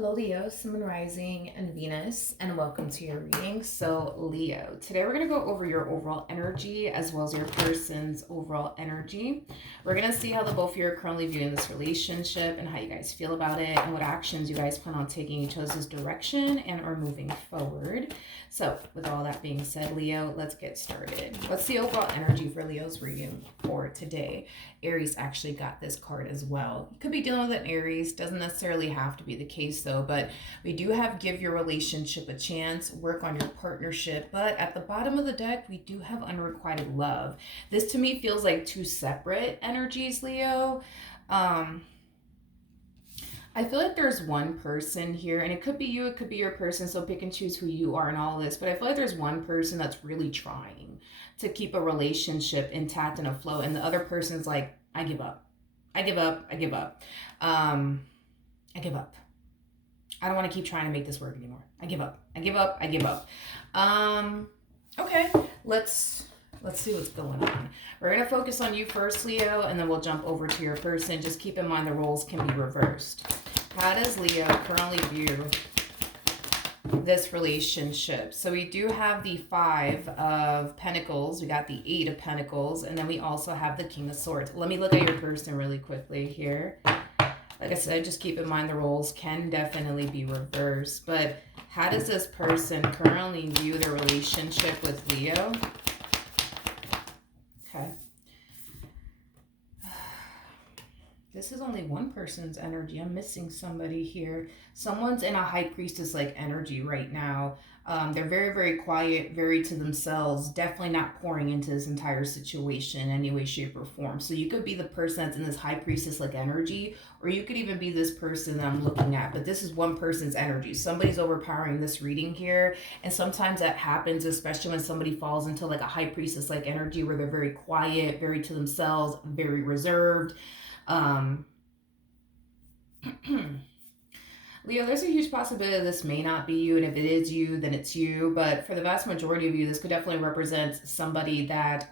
Hello, Leo, Sun, Moon, Rising, and Venus, and welcome to your reading. So, Leo, today we're going to go over your overall energy as well as your person's overall energy. We're going to see how the both of you are currently viewing this relationship and how you guys feel about it and what actions you guys plan on taking each other's direction and are moving forward. So, with all that being said, Leo, let's get started. What's the overall energy for Leo's reading for today? Aries actually got this card as well. You could be dealing with an Aries, doesn't necessarily have to be the case though, but we do have give your relationship a chance, work on your partnership, but at the bottom of the deck, we do have unrequited love. This to me feels like two separate energies, Leo. I feel like there's one person here, and it could be you, it could be your person, so pick and choose who you are in all of this, but I feel like there's one person that's really trying to keep a relationship intact and afloat, and the other person's like, I give up. I give up. I give up. I give up. I don't want to keep trying to make this work anymore. I give up. I give up. I give up. Okay, let's see what's going on. We're going to focus on you first, Leo, and then we'll jump over to your person. Just keep in mind the roles can be reversed. How does Leo currently view this relationship? So we do have the Five of Pentacles. We got the Eight of Pentacles. And then we also have the King of Swords. Let me look at your person really quickly here. Like I said, just keep in mind the roles can definitely be reversed. But how does this person currently view their relationship with Leo? Okay. This is only one person's energy. I'm missing somebody here. Someone's in a high priestess-like energy right now. They're very, very quiet, very to themselves, definitely not pouring into this entire situation in any way, shape, or form. So you could be the person that's in this high priestess-like energy, or you could even be this person that I'm looking at. But this is one person's energy. Somebody's overpowering this reading here. And sometimes that happens, especially when somebody falls into like a high priestess-like energy where they're very quiet, very to themselves, very reserved. Leo, there's a huge possibility this may not be you, and if it is you, then it's you. But for the vast majority of you, this could definitely represent somebody that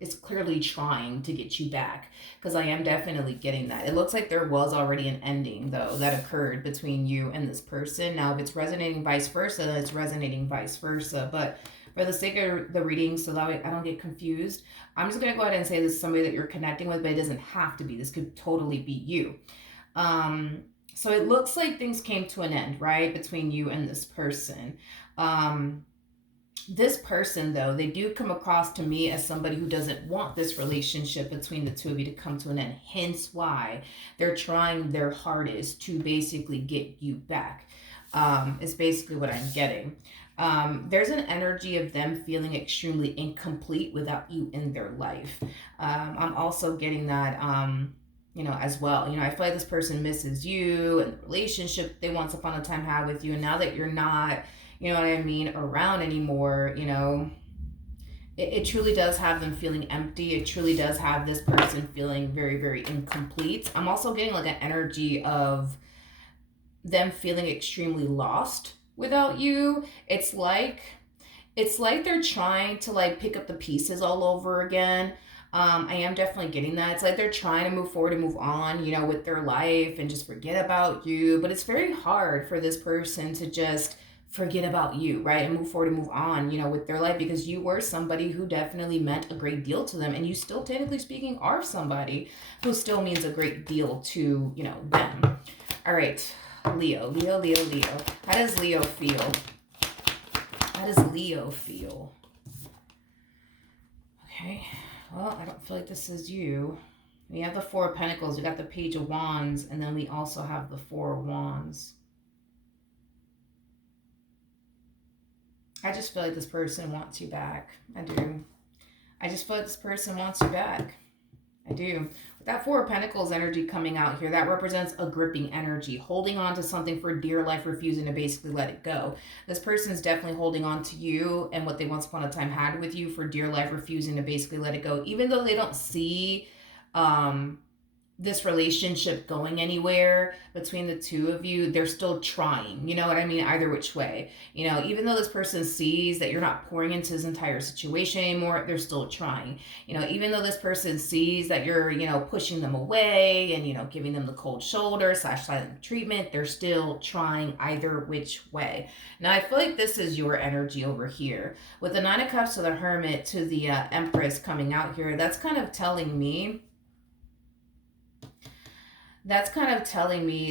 is clearly trying to get you back, because I am definitely getting that. It looks like there was already an ending, though, that occurred between you and this person. Now, if it's resonating vice versa, then it's resonating vice versa. But for the sake of the reading, so that way I don't get confused, I'm just going to go ahead and say this is somebody that you're connecting with, but it doesn't have to be. This could totally be you. So it looks like things came to an end, right, between you and this person. This person, though, they do come across to me as somebody who doesn't want this relationship between the two of you to come to an end. Hence why they're trying their hardest to basically get you back. Is basically what I'm getting. There's an energy of them feeling extremely incomplete without you in their life. I'm also getting that as well. I feel like this person misses you and the relationship they once upon a time had with you. And now that you're not, around anymore, it truly does have them feeling empty. It truly does have this person feeling very, very incomplete. I'm also getting like an energy of them feeling extremely lost without you. It's like they're trying to like pick up the pieces all over again. I am definitely getting that. It's like they're trying to move forward and move on, with their life and just forget about you. But it's very hard for this person to just forget about you, right? And move forward and move on, with their life, because you were somebody who definitely meant a great deal to them. And you still, technically speaking, are somebody who still means a great deal to, them. All right, Leo. How does Leo feel? How does Leo feel? Okay. Well, I don't feel like this is you. We have the Four of Pentacles, we got the Page of Wands, and then we also have the Four of Wands. I just feel like this person wants you back. I do. I just feel like this person wants you back. I do. With that Four of Pentacles energy coming out here, that represents a gripping energy, holding on to something for dear life, refusing to basically let it go. This person is definitely holding on to you and what they once upon a time had with you for dear life, refusing to basically let it go, even though they don't see this relationship going anywhere between the two of you. They're still trying, you know what I mean, either which way. You know, even though this person sees that you're not pouring into his entire situation anymore, they're still trying. You know, even though this person sees that you're, you know, pushing them away and, you know, giving them the cold shoulder / silent treatment, they're still trying either which way. Now I feel like this is your energy over here with the Nine of Cups to the Hermit to the Empress coming out here. That's kind of telling me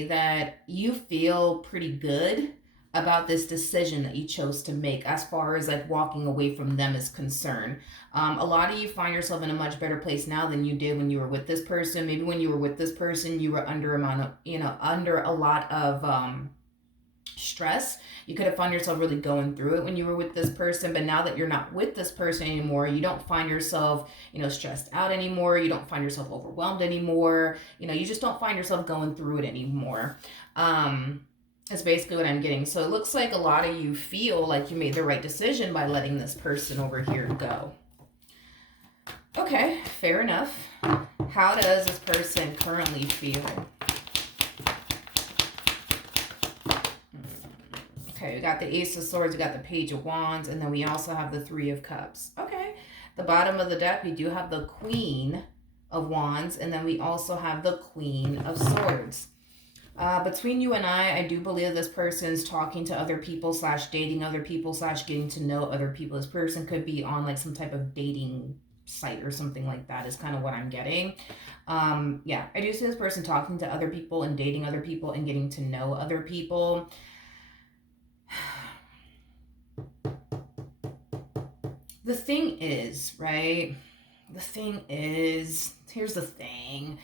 that you feel pretty good about this decision that you chose to make as far as like walking away from them is concerned. A lot of you find yourself in a much better place now than you did when you were with this person. Maybe when you were with this person, you were under a lot of stress. You could have found yourself really going through it when you were with this person, but now that you're not with this person anymore, you don't find yourself, you know, stressed out anymore. You don't find yourself overwhelmed anymore. You know, you just don't find yourself going through it anymore. That's basically what I'm getting. So it looks like a lot of you feel like you made the right decision by letting this person over here go. Okay, fair enough. How does this person currently feel? Okay, we got the Ace of Swords, we got the Page of Wands, and then we also have the Three of Cups. Okay, the bottom of the deck, we do have the Queen of Wands, and then we also have the Queen of Swords. Between you and I do believe this person's talking to other people / dating other people / getting to know other people. This person could be on like some type of dating site or something like that is kind of what I'm getting. Yeah, I do see this person talking to other people and dating other people and getting to know other people. The thing is, right? Here's the thing.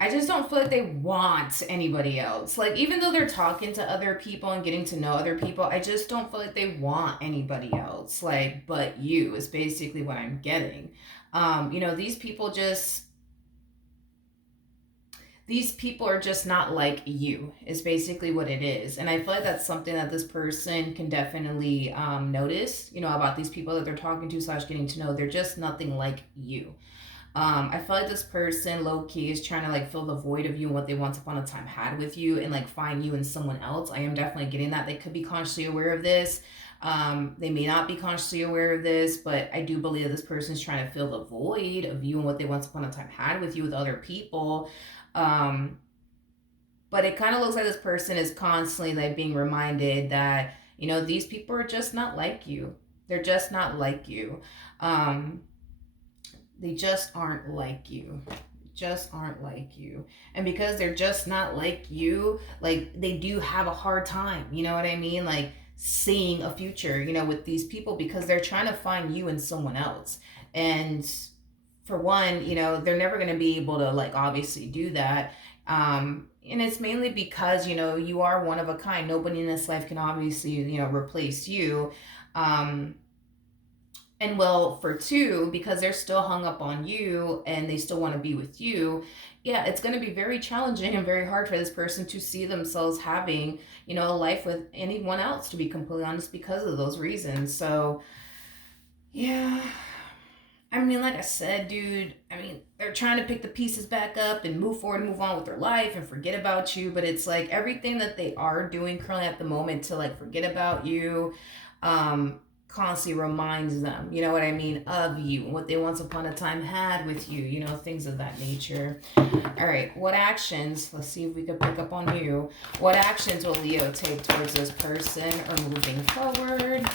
I just don't feel like they want anybody else. Like, even though they're talking to other people and getting to know other people, I just don't feel like they want anybody else. Like, but you is basically what I'm getting. You know, these people are just not like you is basically what it is. And I feel like that's something that this person can definitely notice, you know, about these people that they're talking to / getting to know. They're just nothing like you. I feel like this person low-key is trying to like fill the void of you and what they once upon a time had with you and like find you in someone else. I am definitely getting that. They could be consciously aware of this. They may not be consciously aware of this, but I do believe that this person is trying to fill the void of you and what they once upon a time had with you with other people. But it kind of looks like this person is constantly like being reminded that, you know, these people are just not like you. They're just not like you. They just aren't like you. And because they're just not like you, like they do have a hard time, you know what I mean? Like seeing a future, you know, with these people because they're trying to find you in someone else. And for one, you know, they're never going to be able to like obviously do that. And it's mainly because, you know, you are one of a kind. Nobody in this life can obviously, you know, replace you. And well, for two, because they're still hung up on you and they still want to be with you, yeah, it's going to be very challenging and very hard for this person to see themselves having, you know, a life with anyone else, to be completely honest, because of those reasons. So, yeah. I mean, like I said, dude, I mean, they're trying to pick the pieces back up and move forward and move on with their life and forget about you. But it's like everything that they are doing currently at the moment to like forget about you, constantly reminds them, you know what I mean, of you, what they once upon a time had with you, you know, things of that nature. All right, what actions, let's see if we can pick up on you. What actions will Leo take towards this person or moving forward?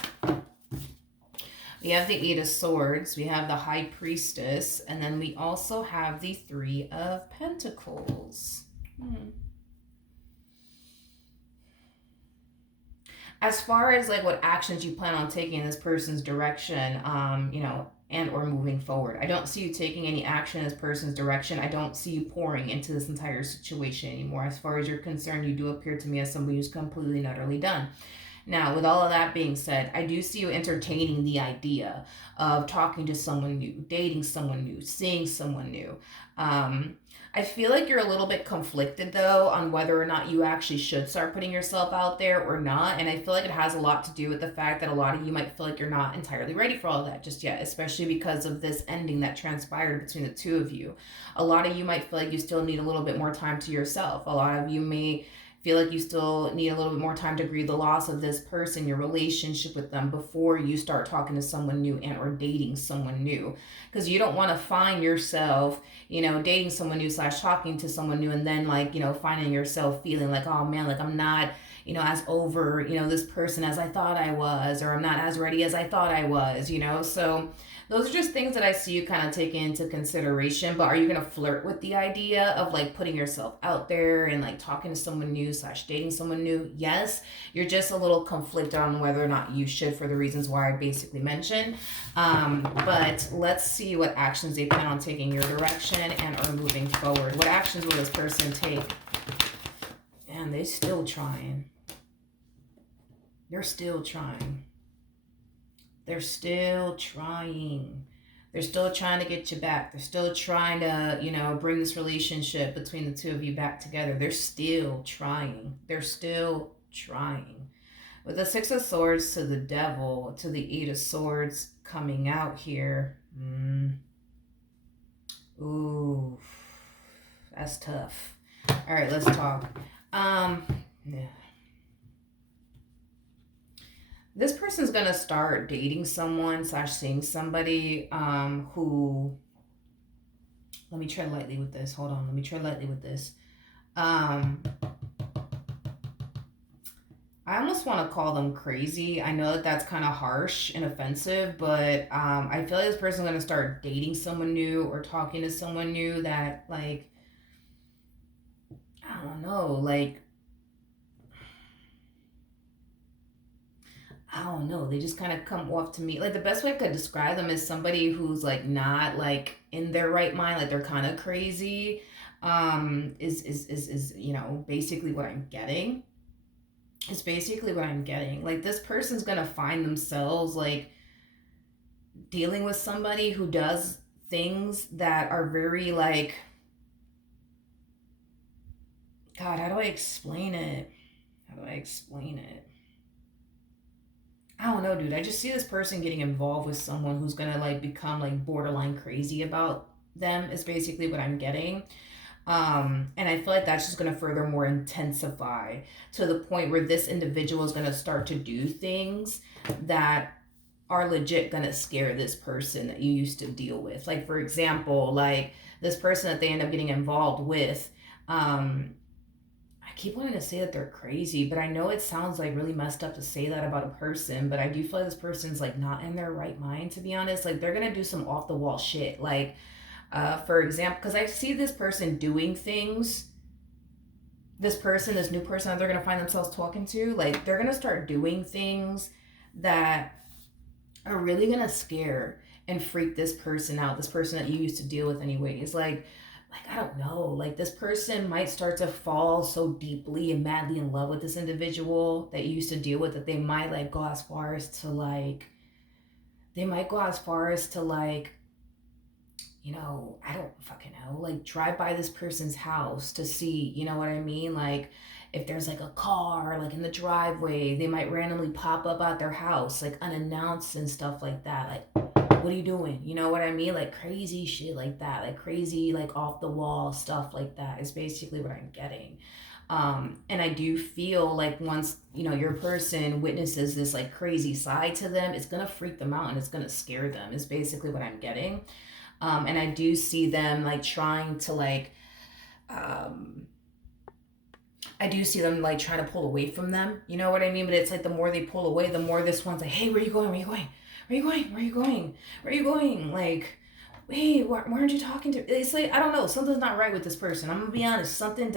We have the Eight of Swords, we have the High Priestess, and then we also have the Three of Pentacles. As far as like what actions you plan on taking in this person's direction, you know, and or moving forward, I don't see you taking any action in this person's direction. I don't see you pouring into this entire situation anymore. As far as you're concerned, you do appear to me as somebody who's completely and utterly done. Now, with all of that being said, I do see you entertaining the idea of talking to someone new, dating someone new, seeing someone new. Um, I feel like you're a little bit conflicted though on whether or not you actually should start putting yourself out there or not. And I feel like it has a lot to do with the fact that a lot of you might feel like you're not entirely ready for all of that just yet, especially because of this ending that transpired between the two of you. A lot of you might feel like you still need a little bit more time to yourself. A lot of you may feel like you still need a little bit more time to grieve the loss of this person, your relationship with them, before you start talking to someone new and or dating someone new. Because you don't want to find yourself, dating someone new slash talking to someone new, and then like, finding yourself feeling like, oh man, like I'm not, as over, this person as I thought I was, or I'm not as ready as I thought I was. So those are just things that I see you kind of take into consideration. But are you going to flirt with the idea of like putting yourself out there and like talking to someone new slash dating someone new? Yes. You're just a little conflicted on whether or not you should, for the reasons why I basically mentioned. But let's see what actions they plan on taking your direction and are moving forward. What actions will this person take? And they're still trying. They're still trying. They're still trying. They're still trying to get you back. They're still trying to, bring this relationship between the two of you back together. They're still trying. They're still trying. With the Six of Swords to the Devil, to the Eight of Swords coming out here. Ooh, that's tough. All right, let's talk. Yeah. This person's gonna start dating someone slash seeing somebody who, let me tread lightly with this. Hold on, let me tread lightly with this. I almost want to call them crazy. I know that that's kind of harsh and offensive, but I feel like this person's gonna start dating someone new or talking to someone new that, like, I don't know, like, I don't know. They just kind of come off to me. Like the best way I could describe them is somebody who's like not like in their right mind, like they're kind of crazy. Is basically what I'm getting. It's basically what I'm getting. Like this person's gonna find themselves like dealing with somebody who does things that are very like, God, how do I explain it? How do I explain it? I don't know, dude. I just see this person getting involved with someone who's gonna like become like borderline crazy about them, is basically what I'm getting. And I feel like that's just gonna furthermore intensify to the point where this individual is gonna start to do things that are legit gonna scare this person that you used to deal with. Like for example, like this person that they end up getting involved with, I keep wanting to say that they're crazy, but I know it sounds like really messed up to say that about a person, but I do feel like this person's like not in their right mind, to be honest. Like they're gonna do some off the wall shit. Like, for example, because I see this person doing things, this new person that they're gonna find themselves talking to, like they're gonna start doing things that are really gonna scare and freak this person out, this person that you used to deal with anyways. Like I don't know, like this person might start to fall so deeply and madly in love with this individual that you used to deal with that they might like go as far as to like, they might go as far as to like, I don't fucking know, like drive by this person's house to see, you know what I mean? Like if there's like a car like in the driveway, they might randomly pop up at their house like unannounced and stuff like that. Like, what are you doing? You know what I mean? Like crazy shit like that, like crazy, like off the wall stuff like that is basically what I'm getting. And I do feel like once, your person witnesses this like crazy side to them, it's gonna freak them out and it's gonna scare them, is basically what I'm getting. And I do see them like trying to like, I do see them like trying to pull away from them. You know what I mean? But it's like the more they pull away, the more this one's like, hey, where are you going? Where are you going? Where are you going? Where are you going? Where are you going? Like, wait, why aren't you talking to? It's like I don't know. Something's not right with this person. I'm gonna be honest. Something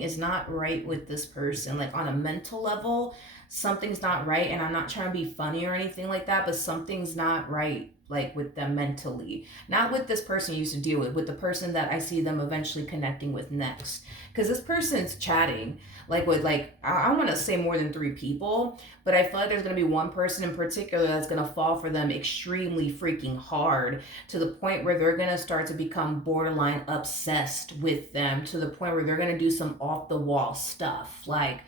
is not right with this person. Like on a mental level, something's not right. And I'm not trying to be funny or anything like that, but something's not right. like with them mentally, not with this person you used to deal with the person that I see them eventually connecting with next. Because this person's chatting like with like I want to say more than three people, but I feel like there's going to be one person in particular that's going to fall for them extremely freaking hard, to the point where they're going to start to become borderline obsessed with them, to the point where they're going to do some off the wall stuff, like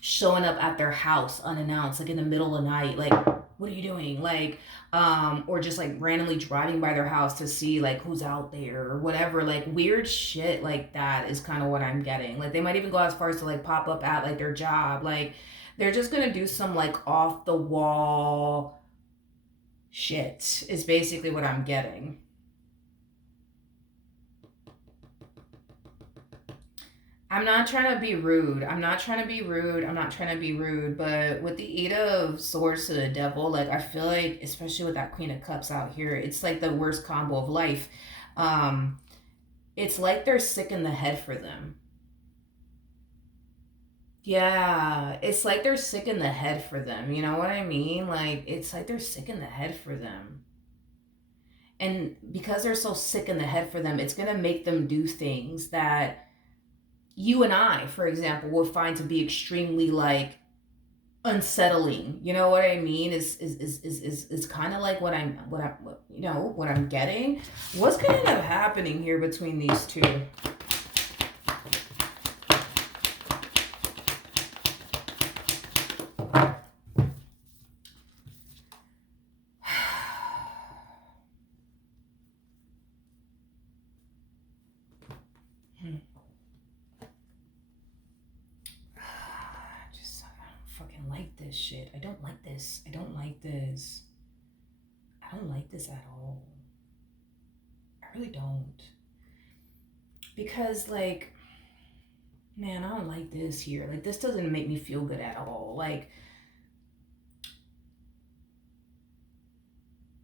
showing up at their house unannounced, like in the middle of the night, like, what are you doing? Like, or just like randomly driving by their house to see like who's out there or whatever. Like weird shit like that is kind of what I'm getting. Like they might even go as far as to like pop up at like their job. Like they're just gonna do some like off the wall shit is basically what I'm getting. I'm not trying to be rude. I'm not trying to be rude. I'm not trying to be rude. But with the Eight of Swords to the Devil, like I feel like, especially with that Queen of Cups out here, it's like the worst combo of life. Um, it's like they're sick in the head for them. Yeah, it's like they're sick in the head for them. You know what I mean? Like it's like they're sick in the head for them. And because they're so sick in the head for them, it's gonna make them do things that you and I, for example, would find to be extremely like unsettling. You know what I mean? Is kind of like what I'm getting. What's gonna end up happening here between these two? Just I don't fucking like this shit. I don't like this. I don't like this. I don't like this at all. I really don't. Because like, man, I don't like this here. Like this doesn't make me feel good at all. Like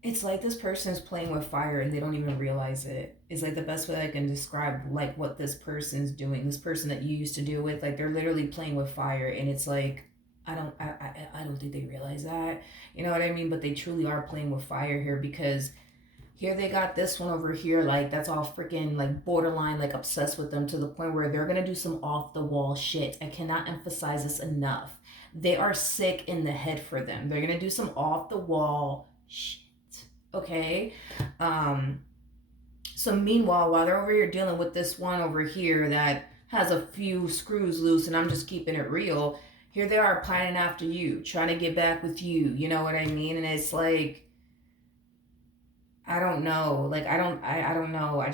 it's like this person is playing with fire and they don't even realize it. It's like the best way I can describe like what this person's doing. This person that you used to deal with, like they're literally playing with fire, and it's like I don't think they realize that. You know what I mean? But they truly are playing with fire here, because here they got this one over here, like that's all freaking like borderline like obsessed with them, to the point where they're gonna do some off the wall shit. I cannot emphasize this enough. They are sick in the head for them. They're gonna do some off the wall shit. Okay. Um, so meanwhile, while they're over here dealing with this one over here that has a few screws loose, and I'm just keeping it real, here they are pining after you, trying to get back with you. You know what I mean? And it's like, I don't know. Like I don't know. I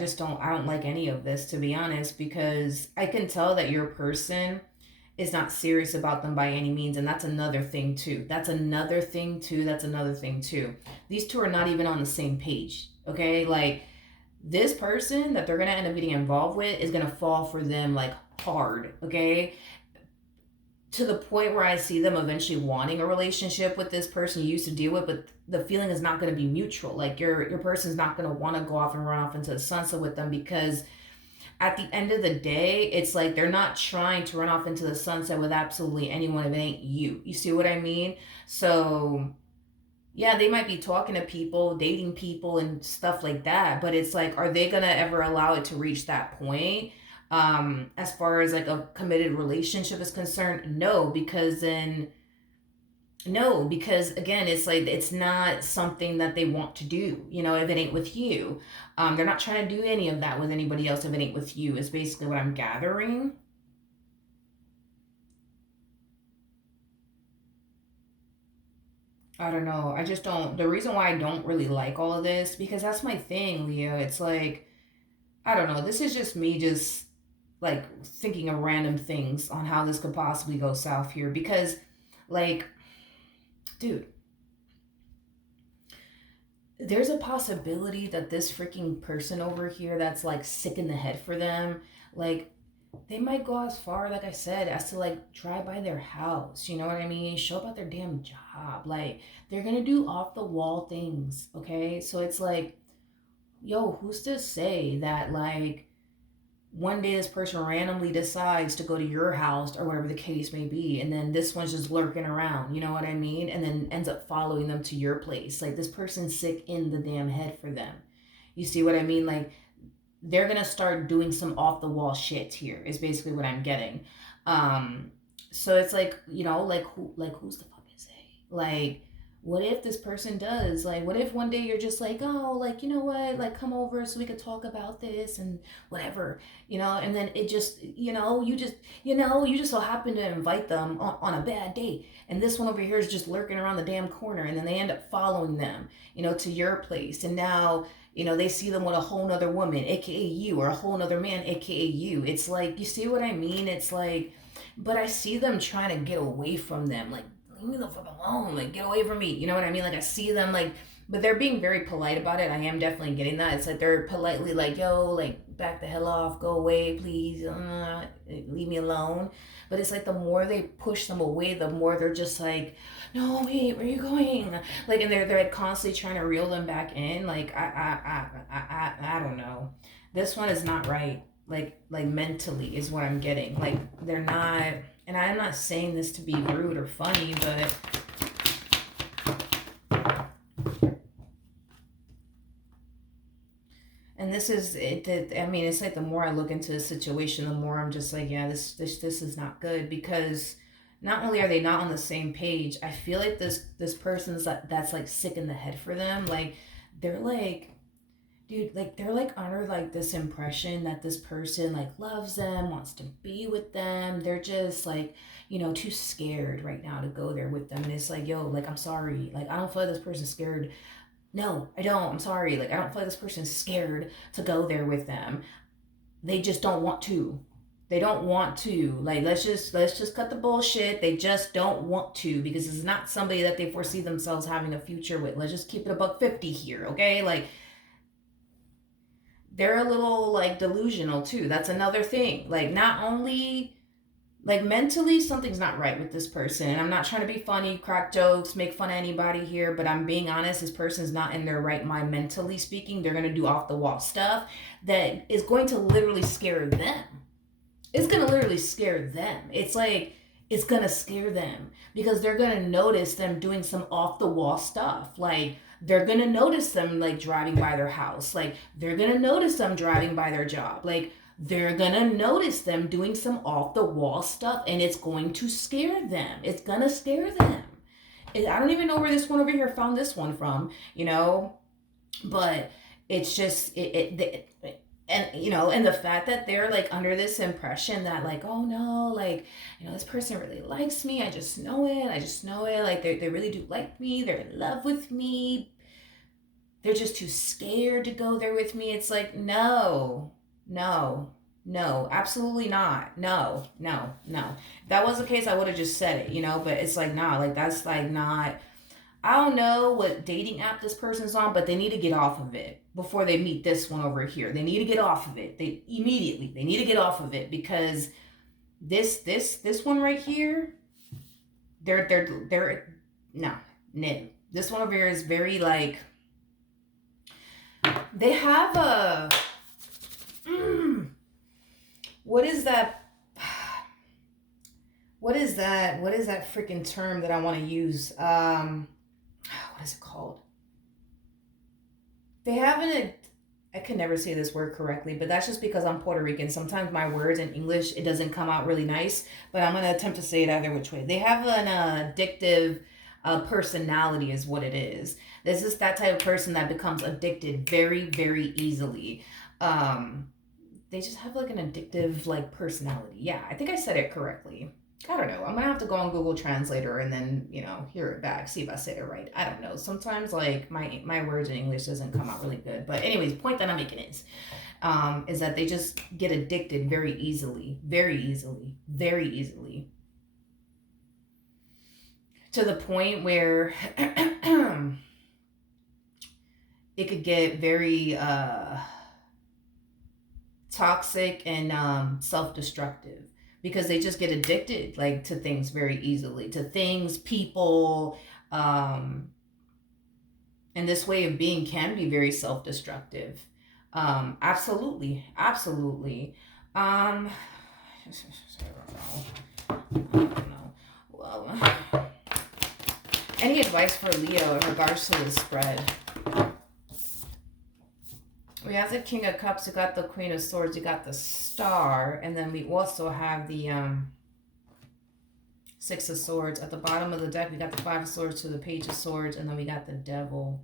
don't like any of this, to be honest, because I can tell that your person is not serious about them by any means, and that's another thing too. That's another thing too. That's another thing too. These two are not even on the same page. Okay? Like this person that they're going to end up getting involved with is going to fall for them like hard, okay? To the point where I see them eventually wanting a relationship with this person you used to deal with, but the feeling is not going to be mutual. Like your person's not going to want to go off and run off into the sunset with them, because at the end of the day, it's like they're not trying to run off into the sunset with absolutely anyone if it ain't you. You see what I mean? So yeah, they might be talking to people, dating people, and stuff like that. But it's like, are they gonna ever allow it to reach that point? As far as like a committed relationship is concerned, no, because then no, because again, it's like it's not something that they want to do. You know, if it ain't with you, they're not trying to do any of that with anybody else if it ain't with you. Is basically what I'm gathering. I don't know. I just don't. The reason why I don't really like all of this, because that's my thing, Leo. It's like, I don't know. This is just me just like thinking of random things on how this could possibly go south here. Because, like, dude, there's a possibility that this freaking person over here that's like sick in the head for them, like, they might go as far, like I said, as to like drive by their house. You know what I mean? Show up at their damn job. Like, they're gonna do off the wall things. Okay. So it's like, yo, who's to say that like one day this person randomly decides to go to your house or whatever the case may be, and then this one's just lurking around, you know what I mean, and then ends up following them to your place. Like, this person's sick in the damn head for them. You see what I mean? Like, they're gonna start doing some off the wall shit here is basically what I'm getting. um so it's like, like, who's the fuck is it? Like, what if this person does, like, what if one day you're just like, oh, like, you know what, like, come over so we could talk about this and whatever, and then it just, you just so happen to invite them on a bad day, and this one over here is just lurking around the damn corner, and then they end up following them, to your place, and now, they see them with a whole nother woman, aka you, or a whole nother man, aka you. It's like, you see what I mean? It's like, but I see them trying to get away from them. Like, leave me the fuck alone. Like, get away from me. You know what I mean? Like, I see them, like, but they're being very polite about it. I am definitely getting that. It's like they're politely like, yo, like, back the hell off, go away, please, leave me alone. But it's like the more they push them away, the more they're just like, no, wait, where are you going? Like, and they're like constantly trying to reel them back in. Like, I don't know. This one is not right. Like mentally is what I'm getting. Like, they're not, and I'm not saying this to be rude or funny, but and this is it. I mean, it's like the more I look into the situation, the more I'm just like, yeah, this is not good, because not only are they not on the same page, I feel like this person's that's like sick in the head for them. Like, they're like, dude, like, they're like under like this impression that this person like loves them, wants to be with them. They're just like, too scared right now to go there with them. And it's like, yo, like, I'm sorry, like, I don't feel like this person's scared. No, I don't. I'm sorry. Like, I don't feel like this person's scared to go there with them. They just don't want to. They don't want to. Like, let's just cut the bullshit. They just don't want to, because it's not somebody that they foresee themselves having a future with. Let's just keep it $150 here, okay? Like, they're a little like delusional too. That's another thing. Like, not only like mentally something's not right with this person, and I'm not trying to be funny, crack jokes, make fun of anybody here, but I'm being honest, this person's not in their right mind mentally speaking. They're going to do off the wall stuff that is going to literally scare them. It's going to literally scare them. It's like, it's going to scare them, because they're going to notice them doing some off the wall stuff. Like, they're going to notice them like driving by their house. Like, they're going to notice them driving by their job. Like, they're going to notice them doing some off the wall stuff, and it's going to scare them. It's going to scare them. I don't even know where this one over here found this one from, but it's just, and the fact that they're like under this impression that like, oh no, like, this person really likes me. I just know it. Like, they really do like me. They're in love with me. They're just too scared to go there with me. It's like, no, absolutely not. No. If that was the case, I would have just said it, but it's like, nah, like, that's like not, I don't know what dating app this person's on, but they need to get off of it before they meet this one over here. They need to get off of it. They need to get off of it, because this one right here, they're no. This one over here is very like, they have a what is that freaking term that I want to use? What is it called? They have I can never say this word correctly, but that's just because I'm Puerto Rican. Sometimes my words in English, it doesn't come out really nice, but I'm going to attempt to say it either which way. They have an addictive personality is what it is. This is that type of person that becomes addicted very, very easily. They just have like an addictive like personality. Yeah, I think I said it correctly. I don't know. I'm gonna have to go on Google Translator and then, hear it back, see if I said it right. I don't know. Sometimes like my words in English doesn't come out really good. But anyways, point that I'm making is that they just get addicted very easily, to the point where it could get very toxic and self-destructive, because they just get addicted like to things very easily, to things, people, and this way of being can be very self-destructive. Absolutely. I don't know. Well, any advice for Leo in regards to the spread? We have the King of Cups, we got the Queen of Swords, we got the Star, and then we also have the Six of Swords. At the bottom of the deck, we got the Five of Swords to the Page of Swords, and then we got the Devil.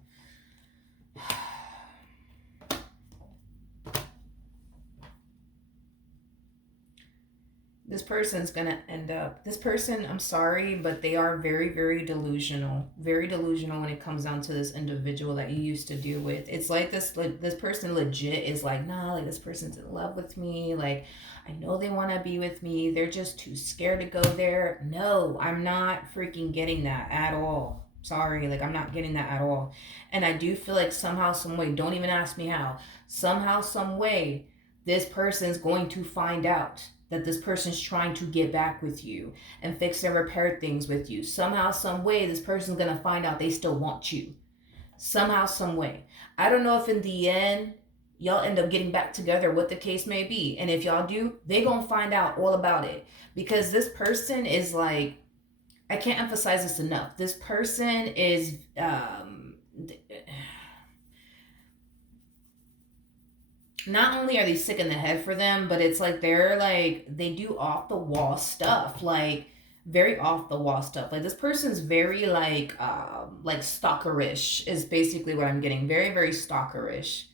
This person's gonna end up, this person, I'm sorry, but they are very, very delusional. Very delusional when it comes down to this individual that you used to deal with. It's like this person legit is like, nah, like this person's in love with me. Like, I know they want to be with me. They're just too scared to go there. No, I'm not freaking getting that at all. Sorry, like I'm not getting that at all. And I do feel like somehow, some way, don't even ask me how, somehow, some way, this person's going to find out that this person's trying to get back with you and fix and repair things with you. Somehow, some way, this person's gonna find out they still want you. Somehow, some way. I don't know if in the end, y'all end up getting back together, what the case may be. And if y'all do, they gonna find out all about it. Because this person is like, I can't emphasize this enough. This person is, not only are they sick in the head for them, but it's like they're like, they do off the wall stuff, like very off the wall stuff. Like this person's very like stalkerish is basically what I'm getting. Very, very stalkerish.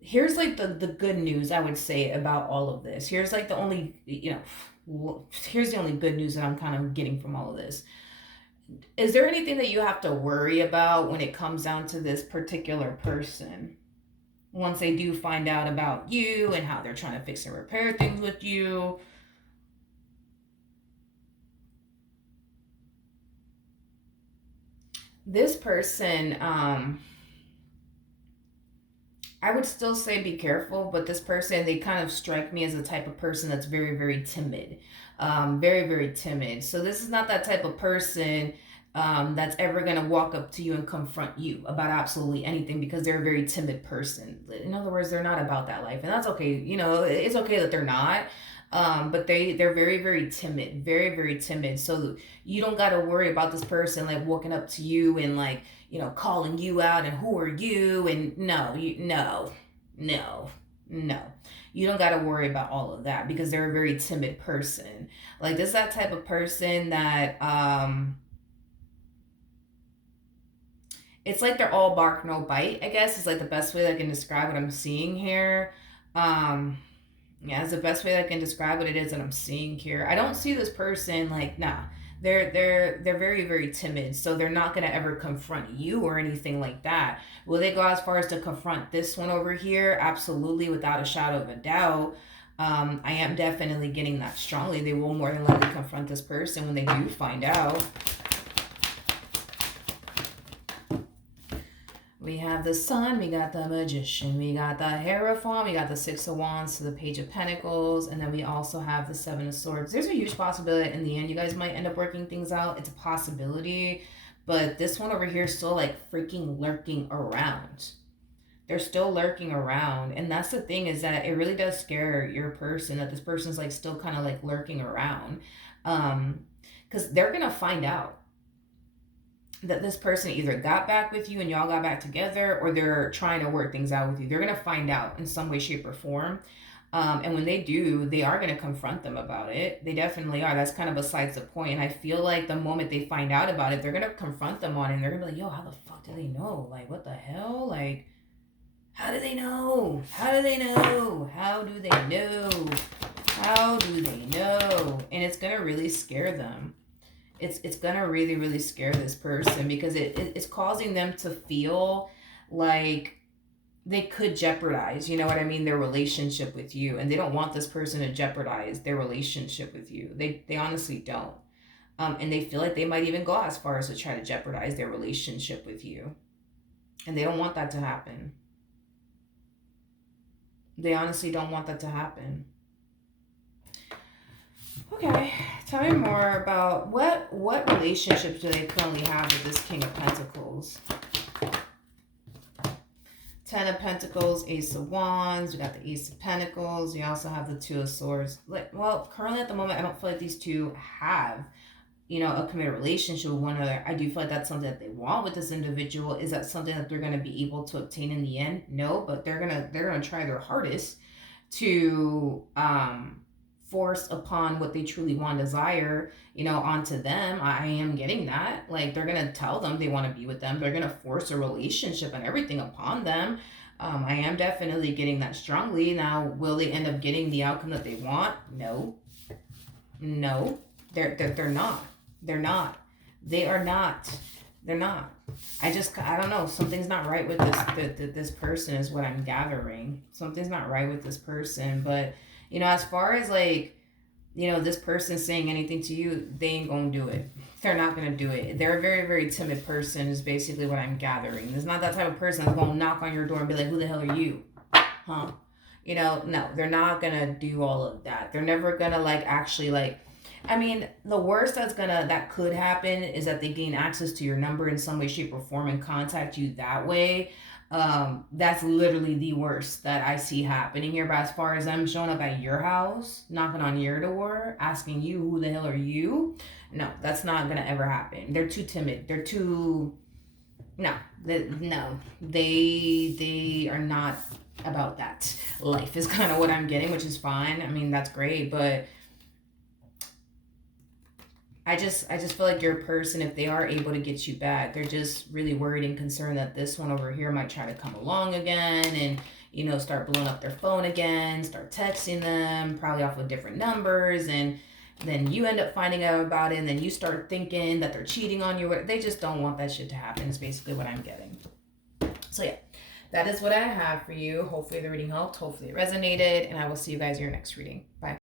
Here's like the good news I would say about all of this. Here's like the only, here's the only good news that I'm kind of getting from all of this. Is there anything that you have to worry about when it comes down to this particular person? Once they do find out about you and how they're trying to fix and repair things with you. This person, I would still say be careful, but this person, they kind of strike me as the type of person that's very, very timid. Very, very timid. So this is not that type of person that's ever going to walk up to you and confront you about absolutely anything because they're a very timid person. In other words, they're not about that life. And that's okay. You know, it's okay that they're not. But they're very, very timid. Very, very timid. So you don't got to worry about this person like walking up to you and like, calling you out and who are you? And no. You don't got to worry about all of that because they're a very timid person. Like this is that type of person that, it's like they're all bark, no bite, I guess is like the best way that I can describe what I'm seeing here. Yeah, it's the best way that I can describe what it is that I'm seeing here. I don't see this person like, nah. They're very, very timid, so they're not gonna ever confront you or anything like that. Will they go as far as to confront this one over here? Absolutely, without a shadow of a doubt. I am definitely getting that strongly. They will more than likely confront this person when they do find out. We have the Sun, we got the Magician, we got the Hierophant, we got the Six of Wands to the Page of Pentacles, and then we also have the Seven of Swords. There's a huge possibility in the end you guys might end up working things out. It's a possibility, but this one over here is still like freaking lurking around. They're still lurking around, and that's the thing is that it really does scare your person that this person's like still kind of like lurking around, because they're gonna find out that this person either got back with you and y'all got back together, or they're trying to work things out with you. They're going to find out in some way, shape, or form. And when they do, they are going to confront them about it. They definitely are. That's kind of besides the point. And I feel like the moment they find out about it, they're going to confront them on it. And they're going to be like, yo, how the fuck do they know? Like, what the hell? Like, how do they know? How do they know? How do they know? How do they know? And it's going to really scare them. It's gonna really, really scare this person because it's causing them to feel like they could jeopardize, you know what I mean, their relationship with you. And they don't want this person to jeopardize their relationship with you. They honestly don't. And they feel like they might even go as far as to try to jeopardize their relationship with you. And they don't want that to happen. They honestly don't want that to happen. Okay, tell me more about what relationships do they currently have with this King of Pentacles? Ten of Pentacles, Ace of Wands. We got the Ace of Pentacles. We also have the Two of Swords. Well, currently at the moment, I don't feel like these two have, you know, a committed relationship with one another. I do feel like that's something that they want with this individual. Is that something that they're going to be able to obtain in the end? No, but they're gonna try their hardest to force upon what they truly want, desire, you know, onto them. I am getting that. Like, they're gonna tell them they want to be with them. They're gonna force a relationship and everything upon them. I am definitely getting that strongly. Now, will they end up getting the outcome that they want? No. No. They're not. They're not. They are not. They're not. I don't know. Something's not right with this person is what I'm gathering. Something's not right with this person. But, you know, as far as like, you know, this person saying anything to you, they ain't gonna do it. They're not gonna do it. They're a very, very timid person is basically what I'm gathering. There's not that type of person that's gonna knock on your door and be like, who the hell are you? Huh? You know, no, they're not gonna do all of that. They're never gonna like actually like, I mean, the worst that could happen is that they gain access to your number in some way, shape, or form and contact you that way. That's literally the worst that I see happening here. But as far as them showing up at your house, knocking on your door, asking you who the hell are you, no, that's not gonna ever happen. They're too timid. They're too no, they are not about that life is kind of what I'm getting, which is fine. I mean, that's great, but I just feel like your person, if they are able to get you back, they're just really worried and concerned that this one over here might try to come along again and, you know, start blowing up their phone again, start texting them, probably off with different numbers, and then you end up finding out about it, and then you start thinking that they're cheating on you. They just don't want that shit to happen is basically what I'm getting. So yeah, that is what I have for you. Hopefully the reading helped. Hopefully it resonated, and I will see you guys in your next reading. Bye.